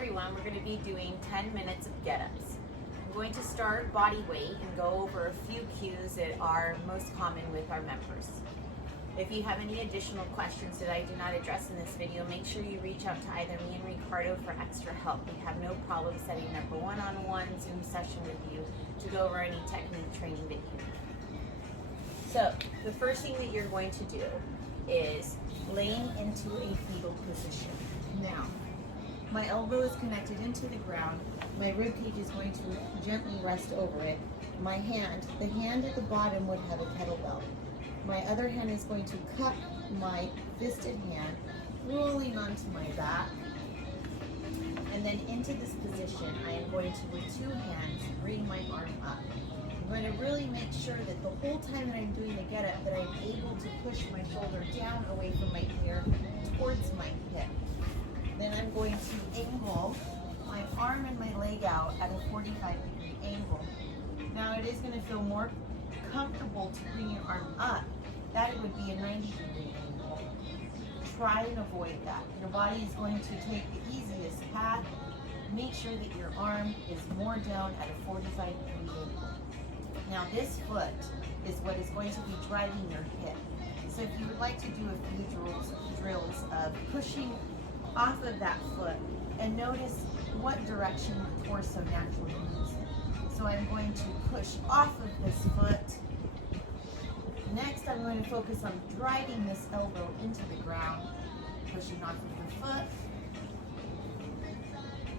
everyone, we're going to be doing 10 minutes of get-ups. I'm going to start body weight and go over a few cues that are most common with our members. If you have any additional questions that I do not address in this video, make sure you reach out to either me and Ricardo for extra help. We have no problem setting up a one-on-one Zoom session with you to go over any technique training that you need. So, the first thing that you're going to do is laying into a fetal position. Now, my elbow is connected into the ground. My rib cage is going to gently rest over it. My hand, the hand at the bottom would have a kettlebell. My other hand is going to cup my fisted hand, rolling onto my back. And then into this position, I am going to, with two hands, bring my arm up. I'm going to really make sure that the whole time that I'm doing the get up, that I'm able to push my shoulder down away from my ear towards my hip. Then I'm going to angle my arm and my leg out at a 45-degree angle. Now it is going to feel more comfortable to bring your arm up. That would be a 90-degree angle. Try and avoid that. Your body is going to take the easiest path. Make sure that your arm is more down at a 45-degree angle. Now this foot is what is going to be driving your hip. So if you would like to do a few drills of pushing off of that foot and notice what direction your torso naturally moves in. So I'm going to push off of this foot. Next, I'm going to focus on driving this elbow into the ground, pushing off of the foot.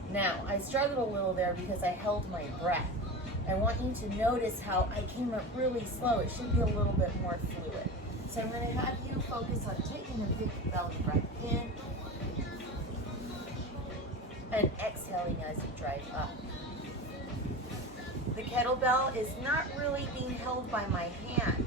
Now, I struggled a little there because I held my breath. I want you to notice how I came up really slow. It should be a little bit more fluid. So I'm going to have you focus on taking a big belly breath in and exhaling as you drive up. The kettlebell is not really being held by my hand.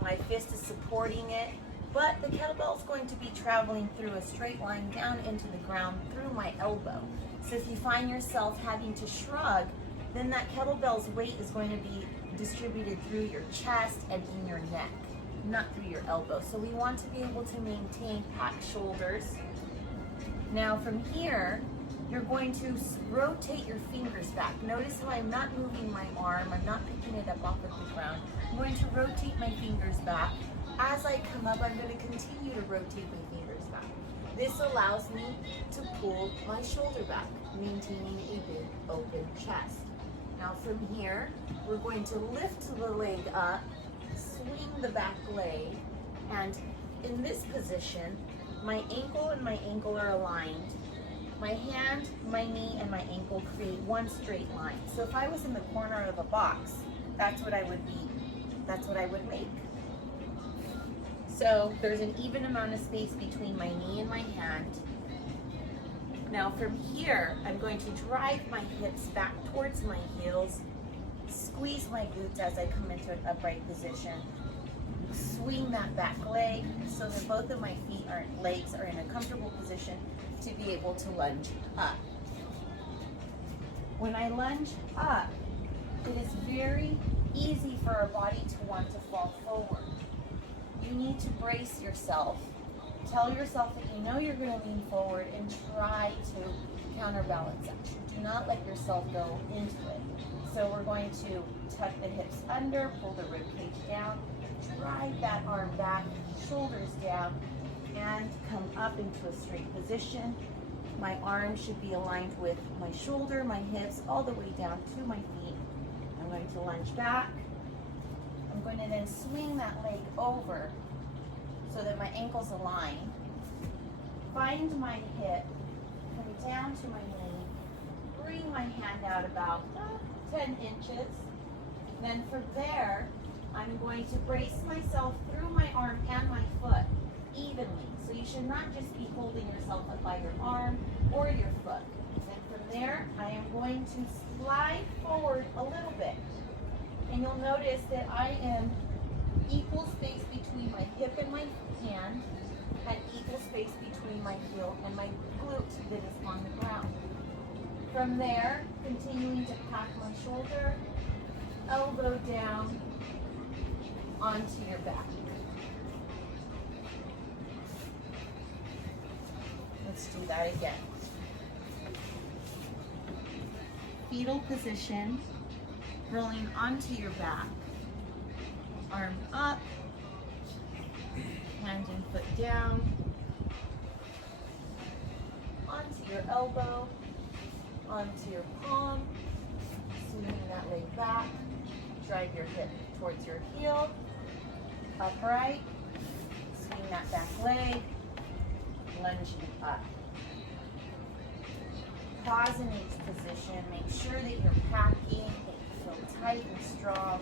My fist is supporting it, but the kettlebell is going to be traveling through a straight line down into the ground through my elbow. So if you find yourself having to shrug, then that kettlebell's weight is going to be distributed through your chest and in your neck, not through your elbow. So we want to be able to maintain packed shoulders. Now from here, you're going to rotate your fingers back. Notice how I'm not moving my arm, I'm not picking it up off of the ground. I'm going to rotate my fingers back. As I come up, I'm going to continue to rotate my fingers back. This allows me to pull my shoulder back, maintaining a big open chest. Now from here, we're going to lift the leg up, swing the back leg, and in this position, my ankle and my ankle are aligned. My hand, my knee, and my ankle create one straight line. So if I was in the corner of a box, that's what I would be. That's what I would make. So there's an even amount of space between my knee and my hand. Now from here, I'm going to drive my hips back towards my heels, squeeze my glutes as I come into an upright position, swing that back leg so that both of my legs are in a comfortable position to be able to lunge up. When I lunge up, it is very easy for our body to want to fall forward. You need to brace yourself. Tell yourself that you know you're going to lean forward and try to counterbalance action. Do not let yourself go into it. So we're going to tuck the hips under, pull the rib cage down, drive that arm back, shoulders down, and come up into a straight position. My arms should be aligned with my shoulder, my hips, all the way down to my feet. I'm going to lunge back. I'm going to then swing that leg over so that my ankles align. Find my hip, come down to my knee, bring my hand out about 10 inches. Then from there, I'm going to brace myself through my arm and my foot evenly. So you should not just be holding yourself up by your arm or your foot. And from there, I am going to slide forward a little bit. And you'll notice that I am equal space between my hip and my hand, and equal space between my heel and my glute that is on the ground. From there, continuing to pack my shoulder, elbow down onto your back. Let's do that again. fetal position, rolling onto your back, arm up, hand and foot down, onto your elbow, onto your palm, swinging that leg back, drive your hip towards your heel, upright, swing that back leg, lunging up. Pause in each position, make sure that you're packing, that you feel tight and strong.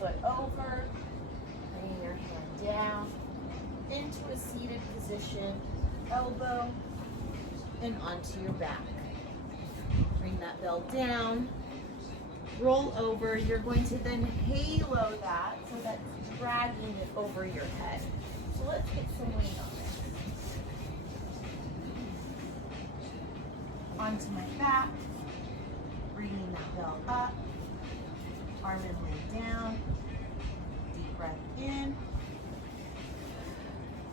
Foot over, bringing your hand down, into a seated position, elbow, and onto your back. Bring that bell down, roll over. You're going to then halo that, so that's dragging it over your head. So let's get some weight on this. Onto my back, bringing that bell up, arm and leg down, deep breath in,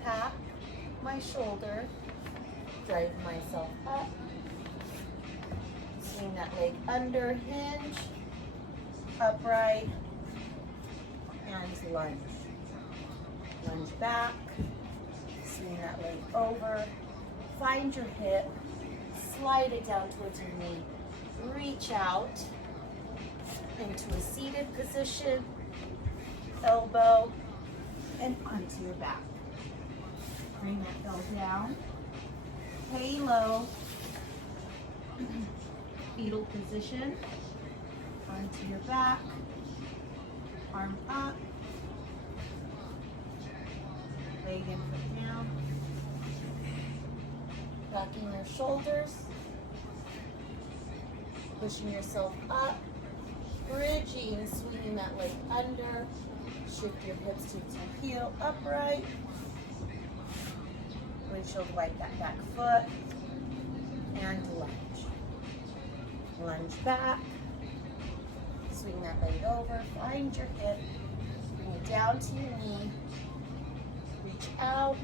tap my shoulder, drive myself up, swing that leg under, hinge, upright, and lunge. Lunge back, swing that leg over, find your hip, slide it down towards your knee, reach out into a seated position, elbow, and onto your back. Bring that bell down, halo, fetal position, onto your back, arm up, leg and foot down, backing your shoulders, pushing yourself up, bridging, swinging that leg under, shift your hips to heel, upright, windshield wipe that back foot, and lunge. Lunge back, swing that leg over, find your hip, bring it down to your knee, reach out,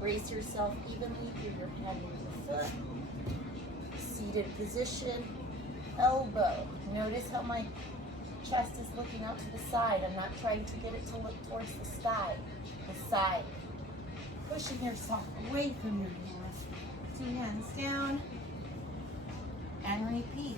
brace yourself evenly through your hand and your foot, seated position, elbow. Notice how my chest is looking out to the side. I'm not trying to get it to look towards the sky, the side. Pushing yourself away from your hands. 2 hands down, and repeat.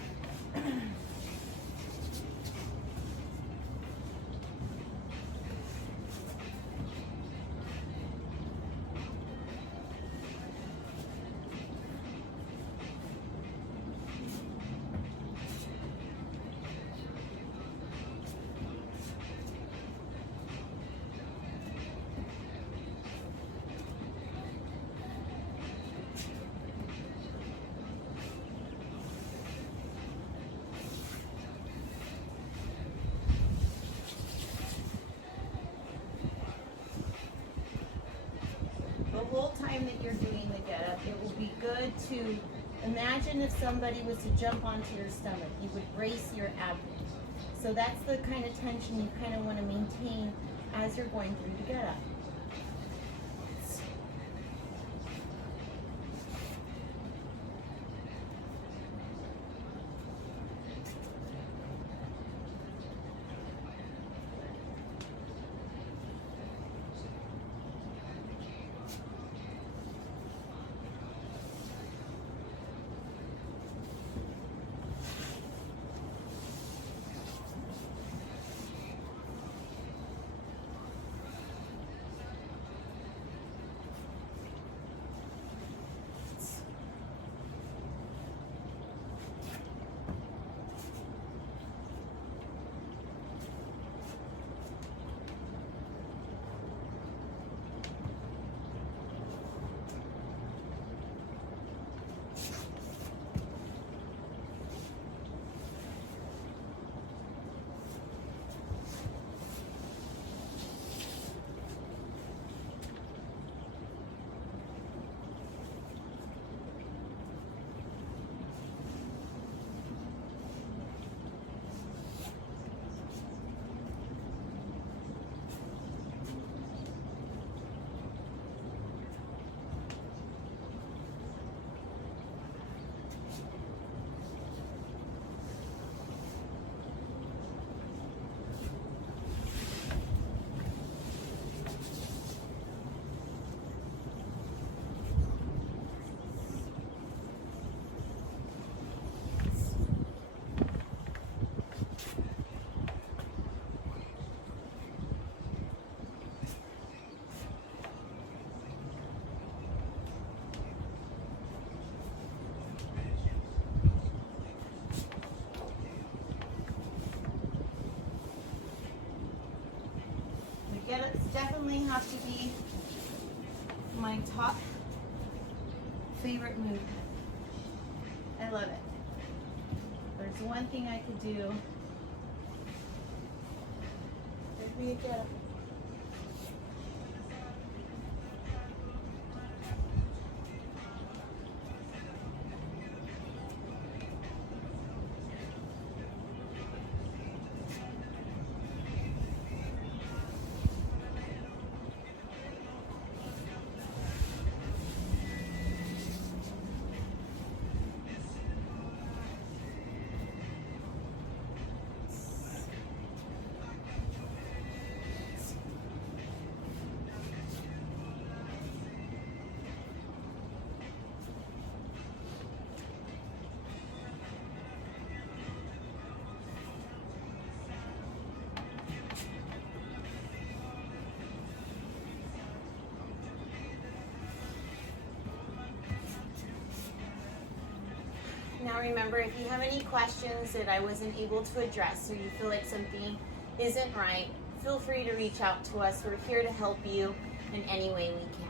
The whole time that you're doing the get up, it will be good to imagine if somebody was to jump onto your stomach, you would brace your abdomen. So that's the kind of tension you kind of want to maintain as you're going through the get up. definitely have to be my top favorite movement. I love it. There's one thing I could do. There's me again. Now remember, if you have any questions that I wasn't able to address or you feel like something isn't right, feel free to reach out to us. We're here to help you in any way we can.